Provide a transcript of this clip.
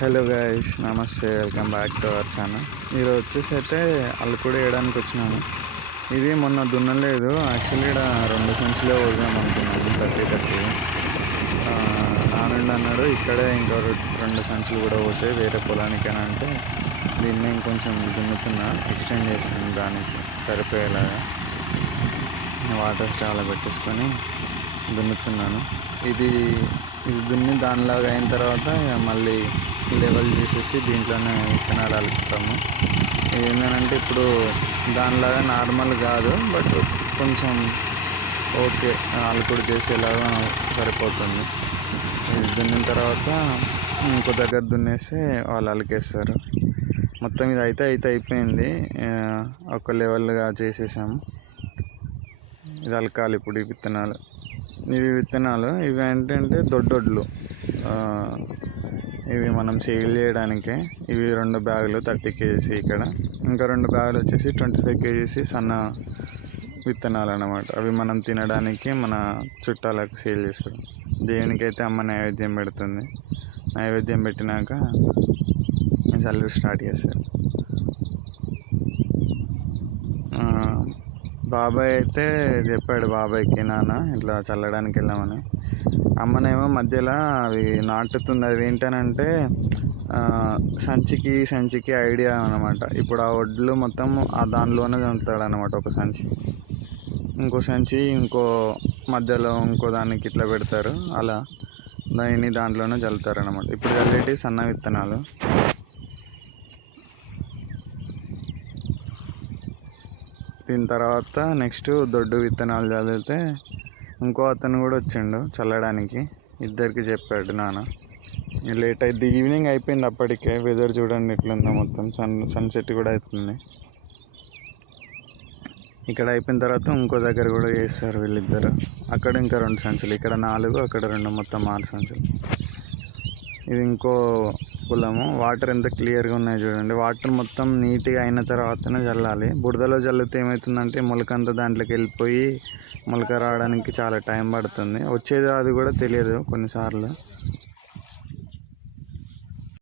Hello guys namaste welcome back to our channel. ఈరోజు వచ్చేసి అయితే అల్లుకుడి వేయడానికి వచ్చినాము. ఇది మొన్న దున్నలేదు యాక్చువల్లీ ఇక్కడ రెండు సంచులే వదిలాం అనుకున్నాము థర్టీ థర్టీ. నానుండి అన్నాడు ఇక్కడే ఇంకో రెండు సంచులు కూడా పోసాయి వేరే పొలానికి అని అంటే దీన్ని ఇంకొంచెం దున్నుతున్నా ఎక్స్టెండ్ చేస్తుంది దానికి సరిపోయేలాగా. వాటర్ చాలా పెట్టేసుకొని దున్నుతున్నాను. ఇది ఇది దున్ని దానిలాగా అయిన తర్వాత మళ్ళీ లెవెల్ చేసేసి దీంట్లోనే విత్తనాలు అలుపుతాము. ఇది ఏంటంటే ఇప్పుడు దానిలాగా నార్మల్ కాదు బట్ కొంచెం ఓకే అలుకుడు చేసేలాగా సరిపోతుంది. ఇది దున్నిన తర్వాత ఇంకో దగ్గర దున్నేసి వాళ్ళు అలికేస్తారు. మొత్తం ఇది అయితే అయితే అయిపోయింది. ఒక లెవెల్గా చేసేసాము. ఇది అలకాలి ఇప్పుడు ఈ విత్తనాలు. ఇవి విత్తనాలు ఇవి ఏంటంటే దొడ్డొడ్లు. ఇవి మనం సేల్ చేయడానికి ఇవి రెండు బ్యాగులు థర్టీ కేజీస్ ఇక్కడ. ఇంకా రెండు బ్యాగులు వచ్చేసి ట్వంటీ ఫైవ్ కేజీస్ సన్న విత్తనాలు అన్నమాట అవి మనం తినడానికి మన చుట్టాలకు సేల్ చేసుకోవడం దేవునికైతే అమ్మ నైవేద్యం పెడుతుంది నైవేద్యం పెట్టినాక చల్లు స్టార్ట్ చేస్తారు ఆ, బాబాయ్ అయితే చెప్పాడు బాబాయ్కి నాన్న ఇట్లా చల్లడానికి వెళ్ళామని. అమ్మనేమో మధ్యలో అవి నాటుతుంది అవి ఏంటనంటే సంచికి సంచికి ఐడియా అనమాట ఇప్పుడు ఆ వడ్లు మొత్తం ఆ దానిలోనే చంపుతాడు అనమాట ఒక సంచి. ఇంకో సంచి ఇంకో మధ్యలో ఇంకో దానికి ఇట్లా పెడతారు అలా దాన్ని దాంట్లోనే చల్లుతారు అనమాట ఇప్పుడు చల్లేటి సన్న విత్తనాలు. దీని తర్వాత నెక్స్ట్ దొడ్డు విత్తనాలు చదివితే ఇంకో అతను కూడా వచ్చిండు చల్లడానికి. ఇద్దరికి చెప్పాడు నాన్న. లేట్ అయితే ఈవినింగ్ అయిపోయింది అప్పటికే. వెదర్ చూడండి ఎట్లుందో మొత్తం. సన్ సన్సెట్ కూడా అవుతుంది. ఇక్కడ అయిపోయిన తర్వాత ఇంకో దగ్గర కూడా చేస్తారు వీళ్ళిద్దరు. అక్కడ ఇంకా రెండు సంచులు. ఇక్కడ నాలుగు అక్కడ రెండు మొత్తం ఆరు సంచులు. ఇది ఇంకో పొలము వాటర్ ఎంత క్లియర్గా ఉన్నాయి చూడండి. వాటర్ మొత్తం నీట్గా అయిన తర్వాతనే చల్లాలి బురదలో చల్లితే ఏమవుతుందంటే మొలక అంతా దాంట్లోకి వెళ్ళిపోయి మొలక రావడానికి చాలా టైం పడుతుంది. వచ్చేది అది కూడా తెలియదు కొన్నిసార్లు.